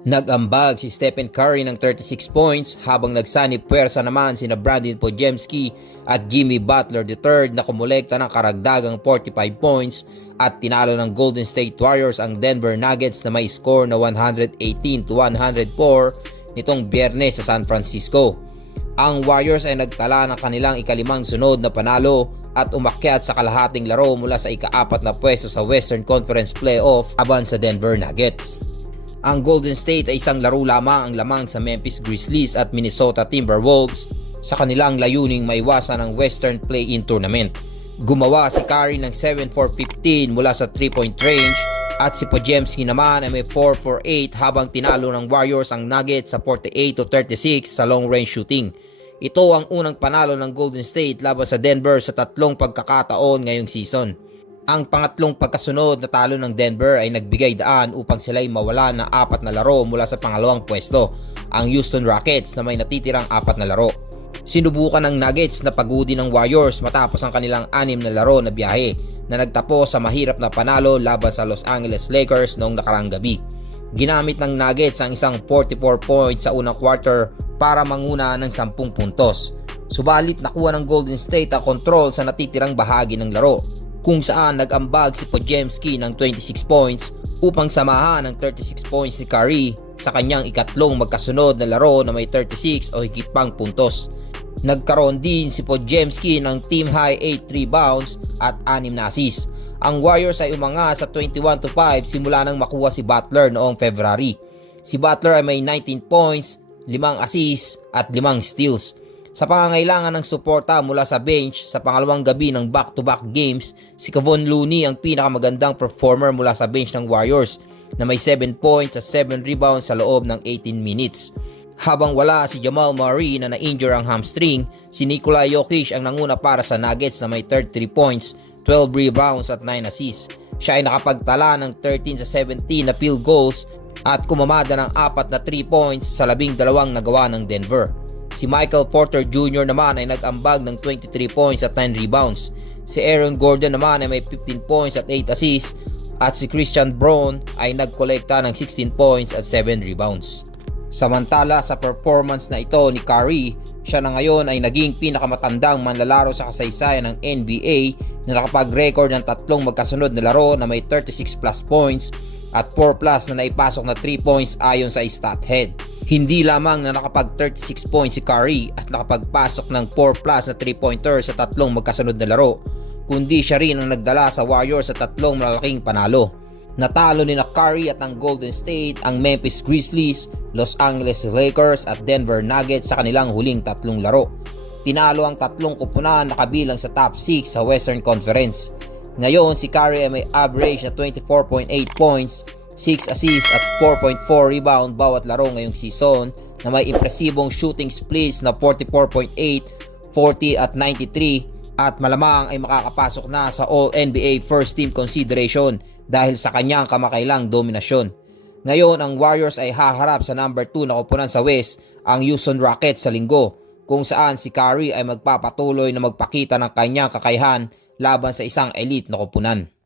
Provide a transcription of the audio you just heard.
Nag-ambag si Stephen Curry ng 36 points habang nagsanib puwersa naman sina Brandon Podjemski at Jimmy Butler III na kumulekta ng karagdagang 45 points at tinalo ng Golden State Warriors ang Denver Nuggets na may score na 118 to 104 nitong biyernes sa San Francisco. Ang Warriors ay nagtala ng kanilang ikalimang sunod na panalo at umakyat sa kalahating laro mula sa ikaapat na pwesto sa Western Conference Playoff aban sa Denver Nuggets. Ang Golden State ay isang laro lamang ang lamang sa Memphis Grizzlies at Minnesota Timberwolves sa kanilang layuning maiwasan ang Western Play-In Tournament. Gumawa si Curry ng 7 for 15 mula sa 3-point range at si Pojemski naman ay may 4 for 8 habang tinalo ng Warriors ang Nuggets sa 48 to 36 sa long range shooting. Ito ang unang panalo ng Golden State laban sa Denver sa tatlong pagkakataon ngayong season. Ang pangatlong pagkasunod na talo ng Denver ay nagbigay daan upang sila'y mawala na apat na laro mula sa pangalawang pwesto, ang Houston Rockets na may natitirang apat na laro. Sinubukan ng Nuggets na pagudi ng Warriors matapos ang kanilang anim na laro na biyahe na nagtapos sa mahirap na panalo laban sa Los Angeles Lakers noong nakarang gabi. Ginamit ng Nuggets ang isang 44 points sa unang quarter para manguna ng 10 puntos. Subalit nakuha ng Golden State ang control sa natitirang bahagi ng laro kung saan nag-ambag si Pojemski ng 26 points upang samahan ng 36 points si Curry sa kanyang ikatlong magkasunod na laro na may 36 o higit pang puntos. Nagkaroon din si Pojemski ng team high 8 rebounds at 6 na assists. Ang Warriors ay umanga sa 21 to 5 simula nang makuha si Butler noong February. Si Butler ay may 19 points, 5 assists at 5 steals. Sa pangangailangan ng suporta mula sa bench sa pangalawang gabi ng back-to-back games, si Kevon Looney ang pinakamagandang performer mula sa bench ng Warriors na may 7 points at 7 rebounds sa loob ng 18 minutes. Habang wala si Jamal Murray na na-injure ang hamstring, si Nikola Jokic ang nanguna para sa Nuggets na may 33 points, 12 rebounds at 9 assists. Siya ay nakapagtala ng 13 sa 17 na field goals at kumamada ng apat na 3 points sa labing dalawang nagawa ng Denver. Si Michael Porter Jr. naman ay nag-ambag ng 23 points at 9 rebounds. Si Aaron Gordon naman ay may 15 points at 8 assists at si Christian Braun ay nagkolekta ng 16 points at 7 rebounds. Samantala sa performance na ito ni Curry, siya na ngayon ay naging pinakamatandang manlalaro sa kasaysayan ng NBA na nakapag-record ng tatlong magkasunod na laro na may 36 plus points at 4 plus na naipasok na 3 points ayon sa StatHead. Hindi lamang na nakapag 36 points si Curry at nakapagpasok ng 4 plus na 3-pointer sa tatlong magkasunod na laro, kundi siya rin ang nagdala sa Warriors sa tatlong malalaking panalo. Natalo ni na Curry at ang Golden State ang Memphis Grizzlies, Los Angeles Lakers at Denver Nuggets sa kanilang huling tatlong laro. Tinalo ang tatlong kupunan na kabilang sa top 6 sa Western Conference. Ngayon si Curry ay may average na 24.8 points, 6 assists at 4.4 rebound bawat laro ngayong season na may impresibong shooting splits na 44.8, 40 at 93 at malamang ay makakapasok na sa All-NBA First Team consideration dahil sa kanyang kamakailang dominasyon. Ngayon ang Warriors ay haharap sa number 2 na kupunan sa West, ang Houston Rockets sa linggo, kung saan si Curry ay magpapatuloy na magpakita ng kanyang kakayahan laban sa isang elite na kupunan.